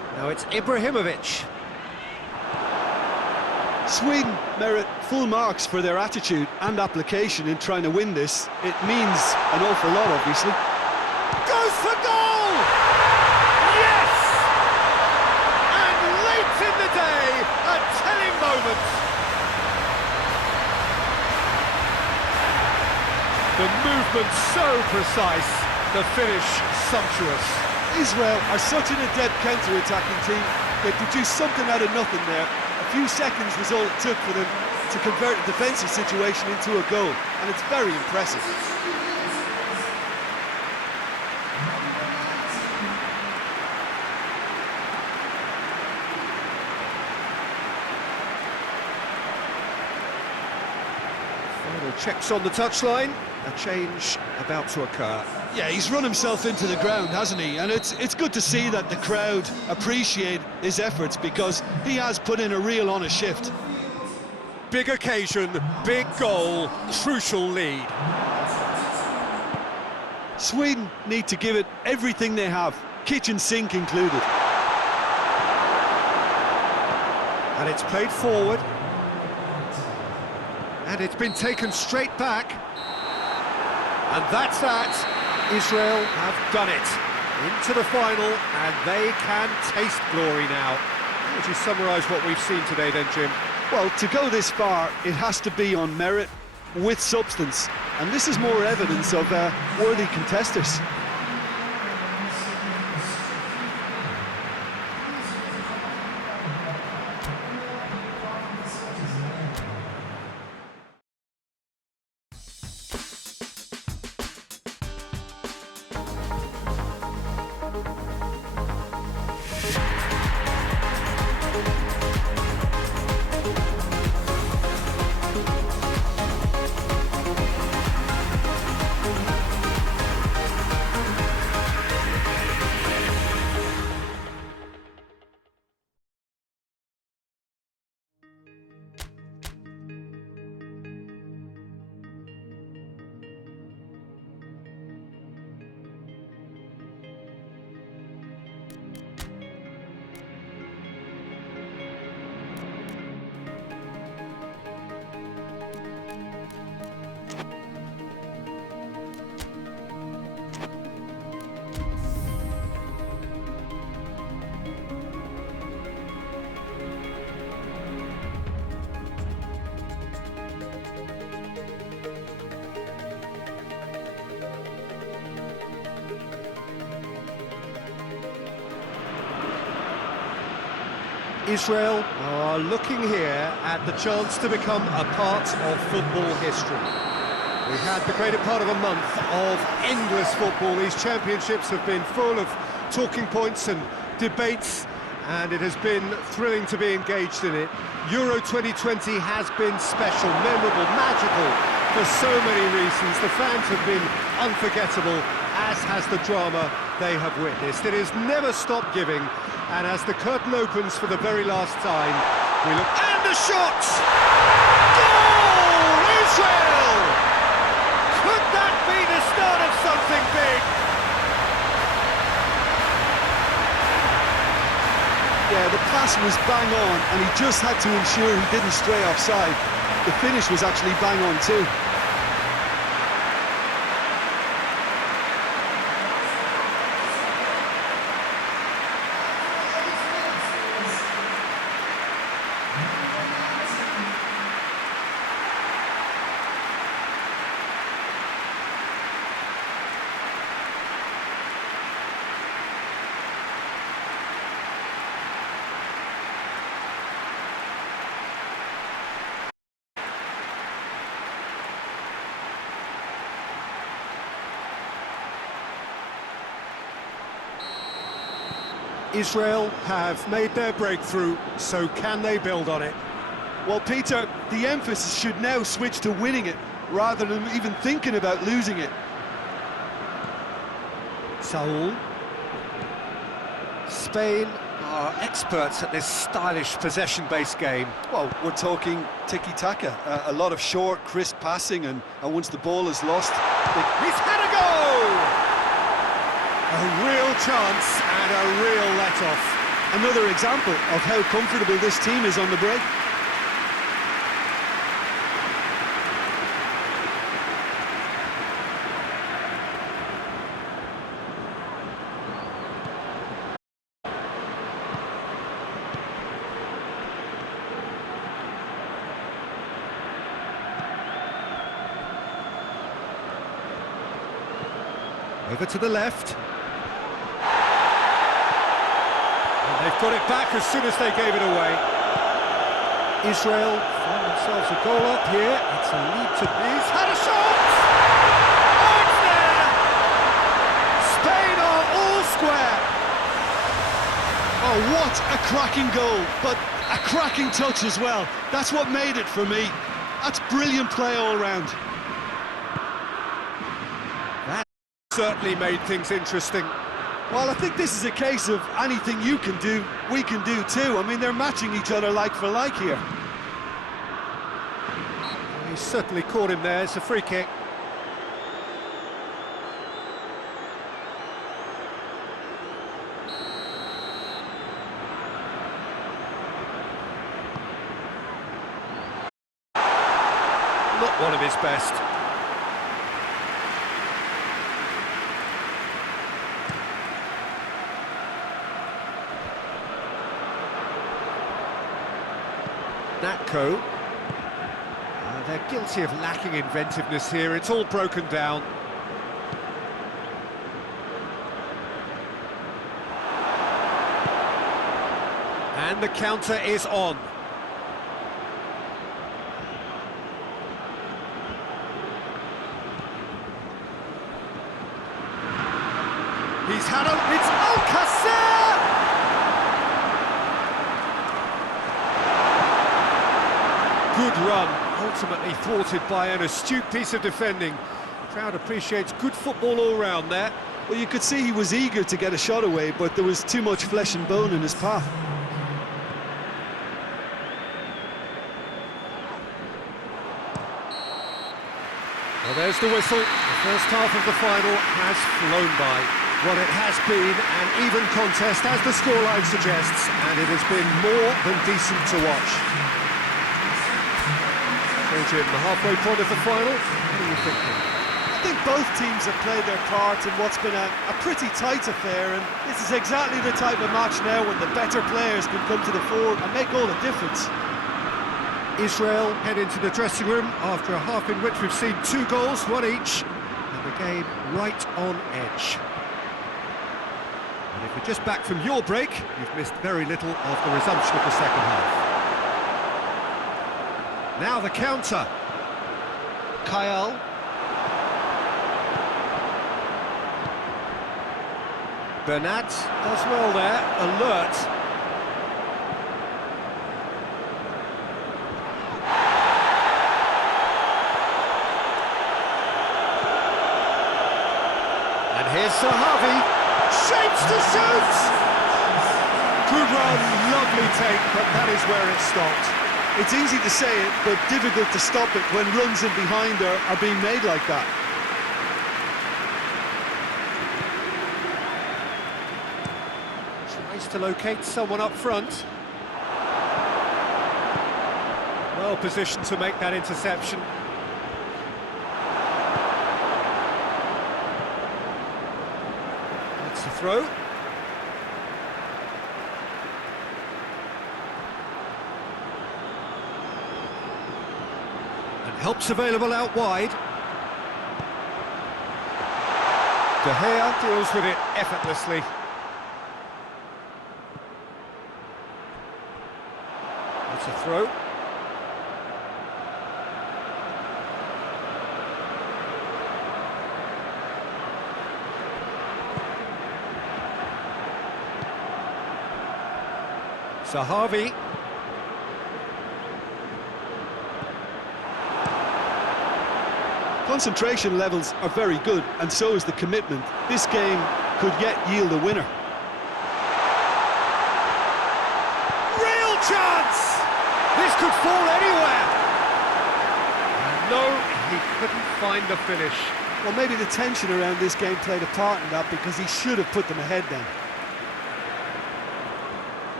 Now it's Ibrahimovic. Sweden merit full marks for their attitude and application in trying to win this. It means an awful lot, obviously. Goes for goal! Yes! And late in the day, a telling moment. The movement so precise, the finish sumptuous. Israel are such an adept counter-attacking team. They produced something out of nothing there. A few seconds was all it took for them to convert a defensive situation into a goal, and it's very impressive. Final checks on the touchline, a change about to occur. Yeah, he's run himself into the ground, hasn't he? And it's good to see that the crowd appreciate his efforts, because he has put in a real honest shift. Big occasion, big goal, crucial lead. Sweden need to give it everything they have, kitchen sink included. And it's played forward. And it's been taken straight back. And that's that. Israel have done it. Into the final, and they can taste glory now. How would you summarise what we've seen today then, Jim? Well, to go this far, it has to be on merit with substance. And this is more evidence of worthy contesters. Israel are looking here at the chance to become a part of football history. We've had the greater part of a month of endless football. These championships have been full of talking points and debates, and it has been thrilling to be engaged in it. Euro 2020 has been special, memorable, magical for so many reasons. The fans have been unforgettable, as has the drama they have witnessed. It has never stopped giving, and as the curtain opens for the very last time, we look... And the shot! Goal! Israel! Could that be the start of something big? Yeah, the pass was bang on, and he just had to ensure he didn't stray offside. The finish was actually bang on too. Israel have made their breakthrough, so can they build on it? Well, Peter, the emphasis should now switch to winning it, rather than even thinking about losing it. Saul. Spain are experts at this stylish possession-based game. Well, we're talking tiki-taka, a lot of short, crisp passing, and once the ball is lost... He's had a go! A real chance and a real let-off. another example of how comfortable this team is on the break. Over to the left. And they've got it back as soon as they gave it away. Israel find themselves a goal up here. It's a lead to He's had a shot! Oh, it's there! Spain are all square. Oh, what a cracking goal, but a cracking touch as well. That's what made it for me. That's brilliant play all round. Certainly made things interesting. Well, I think this is a case of anything you can do, we can do too. I mean, they're matching each other like for like here. He certainly caught him there. It's a free kick. Not one of his best. Natco. They're guilty of lacking inventiveness here. It's all broken down. And the counter is on. He's had a... It's Alcacer! Good run, ultimately thwarted by an astute piece of defending. The crowd appreciates good football all round there. Well, you could see he was eager to get a shot away, but there was too much flesh and bone in his path. Well, there's the whistle. The first half of the final has flown by. Well, it has been an even contest, as the scoreline suggests, and it has been more than decent to watch. So, Jim, the halfway point of the final, what are you thinking? I think both teams have played their part in what's been a pretty tight affair, and this is exactly the type of match now when the better players can come to the fore and make all the difference. Israel head into the dressing room after a half in which we've seen 2 goals, 1 each, and the game right on edge. And if you're just back from your break, you've missed very little of the resumption of the second half. Now the counter. Kyle. Bernat does well there, alert. And here's Sahavi, shapes to shoot! Good run, lovely take, but that is where it stopped. It's easy to say it, but difficult to stop it when runs in behind are being made like that. Tries to locate someone up front. Well positioned to make that interception. That's the throw. Help's available out wide. De Gea deals with it effortlessly. That's a throw. Sahavi. Concentration levels are very good, and so is the commitment. This game could yet yield a winner. Real chance! This could fall anywhere! No, he couldn't find the finish. Well, maybe the tension around this game played a part in that, because he should have put them ahead then.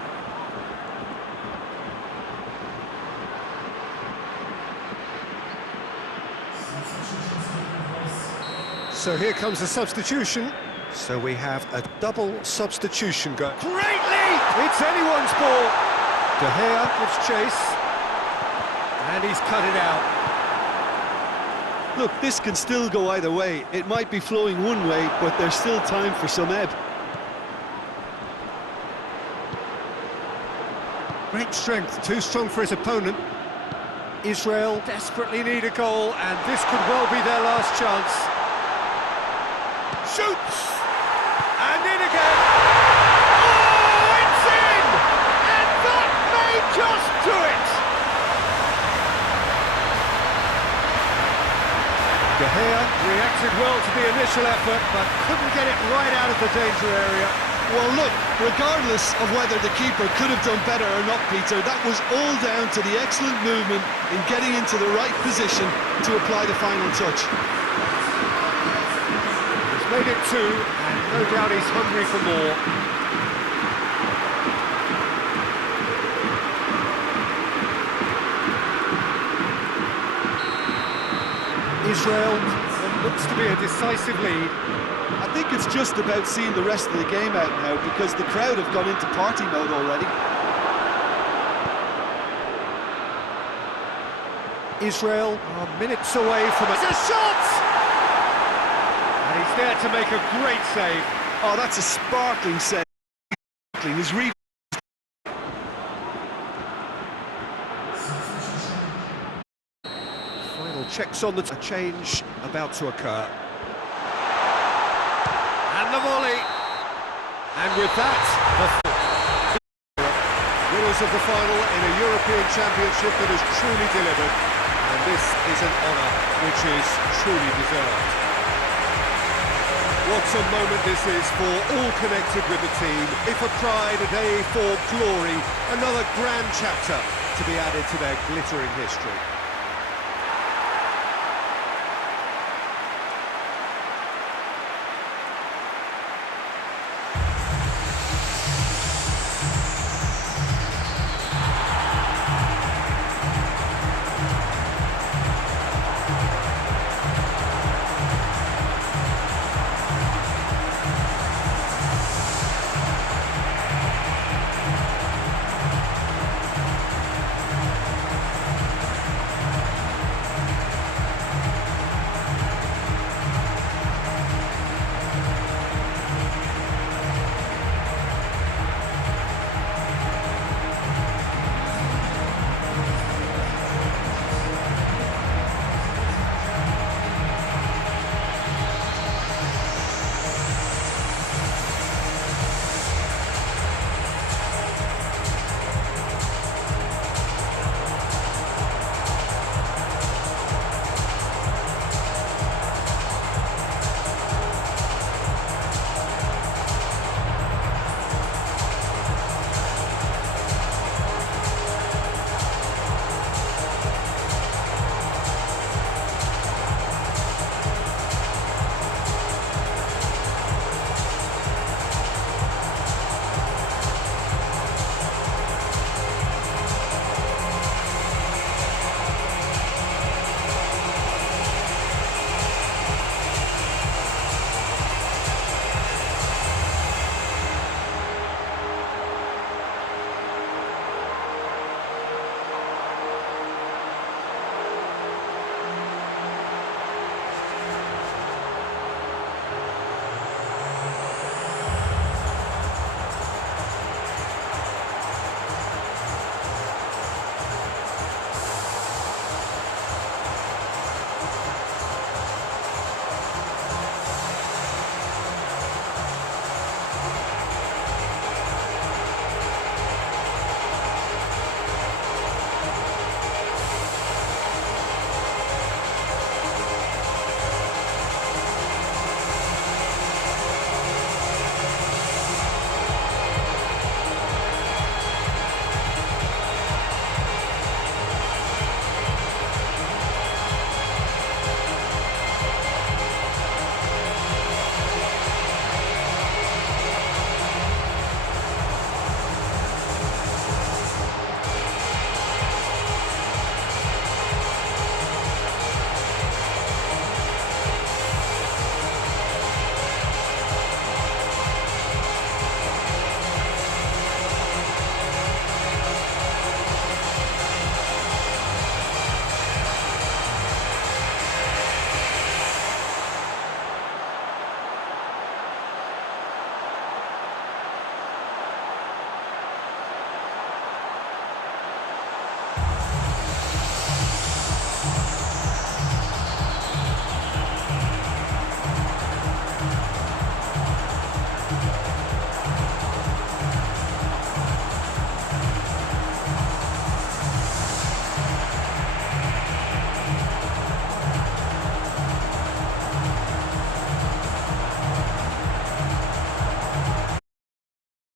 So here comes the substitution. So we have a double substitution going. Great lead! It's anyone's ball. De Gea gives chase. And he's cut it out. Look, this can still go either way. It might be flowing one way, but there's still time for some ebb. Great strength, too strong for his opponent. Israel desperately need a goal, and this could well be their last chance. Shoots! And in again! Oh, it's in! And that may just do it! De Gea reacted well to the initial effort, but couldn't get it right out of the danger area. Well, look, regardless of whether the keeper could have done better or not, Peter, that was all down to the excellent movement in getting into the right position to apply the final touch. He's made it two, and no doubt he's hungry for more. Israel, what looks to be a decisive lead. I think it's just about seeing the rest of the game out now, because the crowd have gone into party mode already. Israel are minutes away from a shot! And he's there to make a great save. Oh, that's a sparkling save. His Final checks on the a change about to occur. And the volley. And with that, the winners of the final in a European Championship that has truly delivered. And this is an honour which is truly deserved. What a moment this is for all connected with the team. If for pride, a day for glory, another grand chapter to be added to their glittering history.